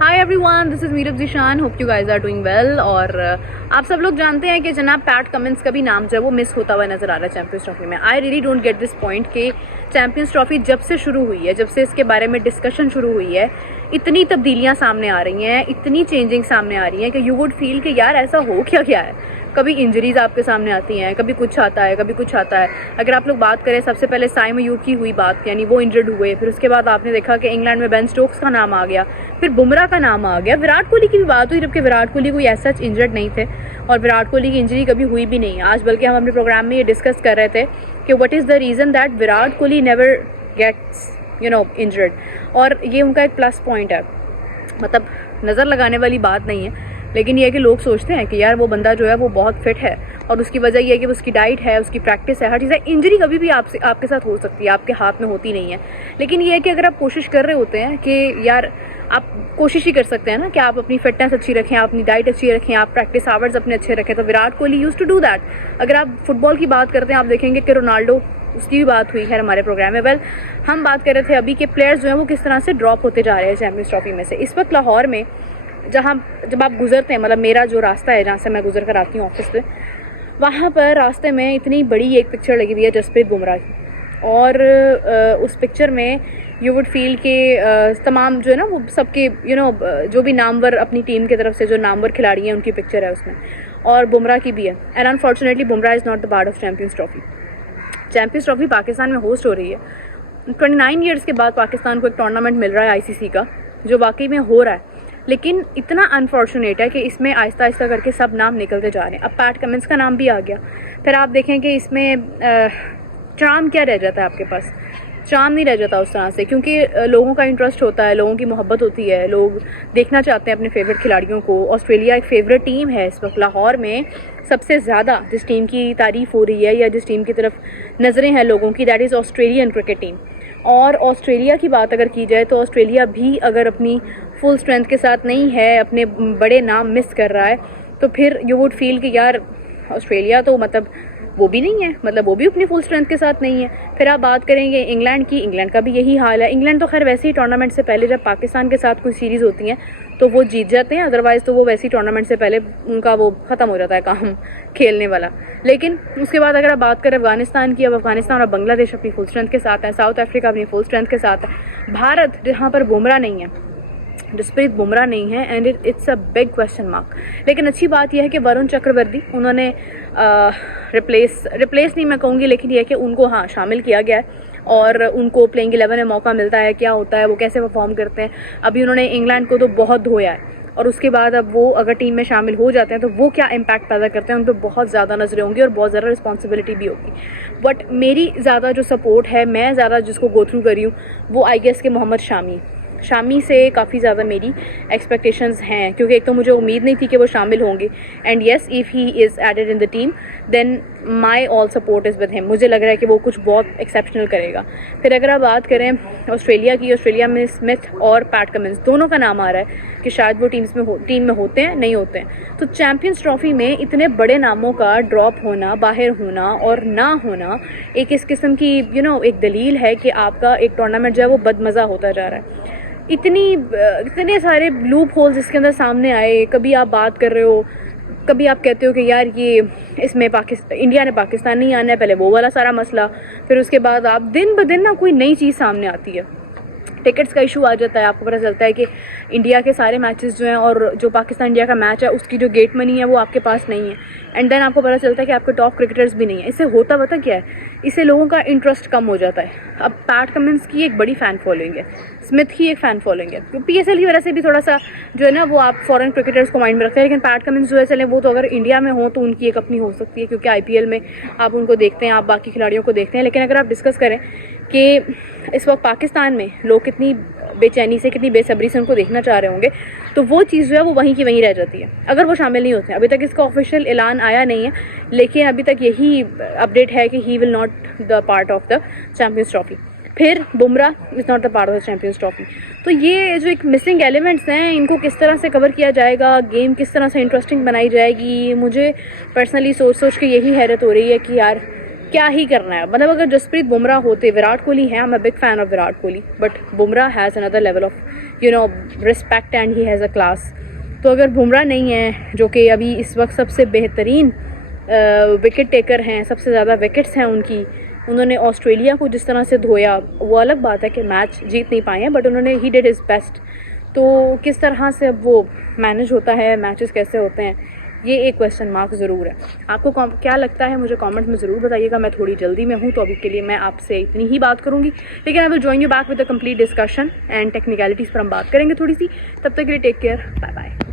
Hi everyone, this is Meerab Zeeshan. Hope you guys are doing well. और आप सब लोग जानते हैं कि जनाब पैट कमिंस का भी नाम जो है वो मिस होता हुआ नजर आ रहा है चैंपियंस ट्रॉफी में। I really don't get this point कि चैंपियंस ट्रॉफी जब से शुरू हुई है, जब से इसके बारे में डिस्कशन शुरू हुई है, इतनी तब्दीलियाँ सामने आ रही हैं, इतनी चेंजिंग सामने आ रही हैं कि यू वुड फील कि यार ऐसा हो क्या गया है। कभी इंजरीज आपके सामने आती हैं, कभी कुछ आता है, कभी कुछ आता है। अगर आप लोग बात करें, सबसे पहले साई मयूर की हुई बात, यानी वो इंजर्ड हुए, फिर उसके बाद आपने देखा कि इंग्लैंड में बेन स्टोक्स का नाम आ गया, फिर बुमराह का नाम आ गया, विराट कोहली की भी बात हुई, जबकि विराट कोहली कोई ऐसा इंजर्ड नहीं थे और विराट कोहली की इंजरी कभी हुई भी नहीं। आज बल्कि हम अपने प्रोग्राम में ये डिस्कस कर रहे थे कि what is the reason that Virat Kohli never gets injured, और ये उनका एक प्लस पॉइंट है। मतलब नज़र लगाने वाली बात नहीं है, लेकिन ये है कि लोग सोचते हैं कि यार वो बंदा जो है वो बहुत फिट है, और उसकी वजह ये है कि उसकी डाइट है, उसकी प्रैक्टिस है, हर चीज़ है। इंजरी कभी भी आपके साथ हो सकती है, आपके हाथ में होती नहीं है। लेकिन ये है कि अगर आप कोशिश कर रहे होते हैं कि यार आप कोशिश ही कर सकते हैं ना कि आप अपनी फिटनेस अच्छी रखें, आप अपनी डाइट अच्छी रखें, आप प्रैक्टिस आवर्स अपने अच्छे रखें, तो Virat Kohli used to do that. अगर आप फुटबॉल की बात करते हैं, आप देखेंगे कि रोनाल्डो, उसकी भी बात हुई है हमारे प्रोग्राम में। वेल, हम बात कर रहे थे अभी के प्लेयर्स जो हैं वो किस तरह से ड्रॉप होते जा रहे हैं चैंपियंस ट्रॉफी में से। इस वक्त लाहौर में जब आप गुजरते हैं, मतलब मेरा जो रास्ता है जहाँ से मैं गुजर कर आती हूँ ऑफिस से, वहाँ पर रास्ते में इतनी बड़ी एक पिक्चर लगी हुई है जसप्रीत बुमराह की, और उस पिक्चर में यू वुड फील के तमाम जो है ना वो सबके जो भी नामवर अपनी टीम की तरफ से जो नामवर खिलाड़ी हैं उनकी पिक्चर है उसमें, और बुमराह की भी है। And unfortunately Bumrah is not the part of champions trophy. Champions trophy Pakistan में होस्ट हो रही है। 29 ईयर्स के बाद पाकिस्तान को एक टूर्नामेंट मिल रहा है आईसीसी का, जो वाकई में हो रहा है, लेकिन इतना अनफॉर्चुनेट है कि इसमें आहिस्ता आहिस्ता करके सब नाम निकलते जा रहे हैं। अब पैट कमिंस का नाम भी आ गया, फिर आप देखें कि इसमें चार्म क्या रह जाता है आपके पास? चार्म नहीं रह जाता उस तरह से, क्योंकि लोगों का इंटरेस्ट होता है, लोगों की मोहब्बत होती है, लोग देखना चाहते हैं अपने फेवरेट खिलाड़ियों को। ऑस्ट्रेलिया एक फेवरेट टीम है इस वक्त लाहौर में। सबसे ज़्यादा जिस टीम की तारीफ़ हो रही है या जिस टीम की तरफ नज़रें हैं लोगों की, that is Australian cricket team. और ऑस्ट्रेलिया की बात अगर की जाए तो ऑस्ट्रेलिया भी अगर अपनी फुल स्ट्रेंथ के साथ नहीं है, अपने बड़े नाम मिस कर रहा है, तो फिर यू वुड फील कि यार ऑस्ट्रेलिया तो मतलब वो भी नहीं है, मतलब वो भी अपनी फुल स्ट्रेंथ के साथ नहीं है। फिर आप बात करेंगे इंग्लैंड की, इंग्लैंड का भी यही हाल है। इंग्लैंड तो खैर वैसे ही टूर्नामेंट से पहले जब पाकिस्तान के साथ कोई सीरीज़ होती हैं तो वो जीत जाते हैं, अदरवाइज़ तो वो वैसे ही टूर्नामेंट से पहले उनका वो ख़त्म हो जाता है काम खेलने वाला। लेकिन उसके बाद अगर आप बात करें अफगानिस्तान की, अब अफगानिस्तान और बांग्लादेश अपनी फुल स्ट्रेंथ के साथ हैं, साउथ अफ्रीका अपनी फुल स्ट्रेंथ के साथ है। भारत जहाँ पर बुमराह नहीं है, जसप्रीत बुमराह नहीं है, and it's a big question mark. लेकिन अच्छी बात यह है कि वरुण चक्रवर्ती उन्होंने रिप्लेस नहीं मैं कहूँगी, लेकिन यह है कि उनको हाँ शामिल किया गया है और उनको प्लेइंग 11 में मौका मिलता है। क्या होता है, वो कैसे परफॉर्म करते हैं। अभी उन्होंने इंग्लैंड को तो बहुत धोया है, और उसके बाद अब वो अगर टीम में शामिल हो जाते हैं तो वो क्या इम्पैक्ट पैदा करते हैं, उन पर बहुत ज़्यादा नजरें होंगी और बहुत ज़्यादा रिस्पॉन्सिबिलिटी भी होगी। बट मेरी ज़्यादा जो सपोर्ट है, मैं ज़्यादा जिसको गो थ्रू करी हूँ, वो आई गेस के मोहम्मद शामी से काफ़ी ज़्यादा मेरी एक्सपेक्टेशंस हैं, क्योंकि एक तो मुझे उम्मीद नहीं थी कि वो शामिल होंगे, and yes if he is added in the team then my all support is with him. मुझे लग रहा है कि वो कुछ बहुत एक्सेप्शनल करेगा। फिर अगर आप बात करें ऑस्ट्रेलिया की, ऑस्ट्रेलिया में स्मिथ और पैट कमिंस दोनों का नाम आ रहा है कि शायद वो टीम में होते हैं, नहीं होते हैं। तो चैम्पियंस ट्रॉफी में इतने बड़े नामों का ड्रॉप होना, बाहर होना और ना होना एक इस किस्म की एक दलील है कि आपका एक टूर्नामेंट जो है वो बदमज़ा होता जा रहा है। इतने सारे लूप होल्स इसके अंदर सामने आए। कभी आप बात कर रहे हो, कभी आप कहते हो कि यार ये इसमें इंडिया ने पाकिस्तान नहीं आना है, पहले वो वाला सारा मसला। फिर उसके बाद आप दिन ब दिन ना कोई नई चीज़ सामने आती है, टिकट्स का इशू आ जाता है। आपको पता चलता है कि इंडिया के सारे मैचेस जो हैं और जो पाकिस्तान इंडिया का मैच है उसकी जो गेट मनी है वो आपके पास नहीं है, एंड देन आपको पता चलता है कि आपके टॉप क्रिकेटर्स भी नहीं है। इससे होता पता क्या है, इससे लोगों का इंटरेस्ट कम हो जाता है। अब पैट कमिंस की एक बड़ी फ़ैन फॉलोइंग है, स्मिथ की एक फ़ैन फॉलोइंग है, तो पीएसएल की वजह से भी थोड़ा सा जो है ना वो आप फॉरेन क्रिकेटर्स को माइंड में रखते हैं। लेकिन पैट कमिंस जो है चले वो तो अगर इंडिया में हो तो उनकी एक अपनी हो सकती है, क्योंकि आईपीएल में आप उनको देखते हैं, आप बाकी खिलाड़ियों को देखते हैं। लेकिन अगर आप डिस्कस करें कि इस वक्त पाकिस्तान में लोग कितनी बेचैनी से, कितनी बेसब्री से उनको देखना चाह रहे होंगे, तो वो चीज़ जो है वो वहीं की वहीं रह जाती है अगर वो शामिल नहीं होते हैं। अभी तक इसका ऑफिशियल ऐलान आया नहीं है, लेकिन अभी तक यही अपडेट है कि he will not the part of the Champions Trophy. फिर Bumrah is not the part of the Champions Trophy. तो ये जो एक मिसिंग एलिमेंट्स हैं, इनको किस तरह से कवर किया जाएगा, गेम किस तरह से इंटरेस्टिंग बनाई जाएगी, मुझे पर्सनली सोच के यही हैरत हो रही है कि यार क्या ही करना है। मतलब अगर जसप्रीत बुमराह होते, विराट कोहली है, I am a big fan of Virat Kohli, but Bumrah has another level of you know respect and he has a class. तो अगर बुमराह नहीं है, जो कि अभी इस वक्त सबसे बेहतरीन विकेट टेकर हैं, सबसे ज़्यादा विकेट्स हैं उनकी, उन्होंने ऑस्ट्रेलिया को जिस तरह से धोया, वो अलग बात है कि मैच जीत नहीं पाए हैं, बट उन्होंने ही डिड हिज बेस्ट। तो किस तरह से अब वो मैनेज होता है, मैचेस कैसे होते हैं, ये एक क्वेश्चन मार्क ज़रूर है। आपको क्या लगता है मुझे कमेंट में ज़रूर बताइएगा। मैं थोड़ी जल्दी में हूँ, तो अभी के लिए मैं आपसे इतनी ही बात करूँगी, लेकिन I will join you back with the complete discussion and technicalities पर हम बात करेंगे थोड़ी सी। तब तक के लिए टेक केयर, बाय बाय।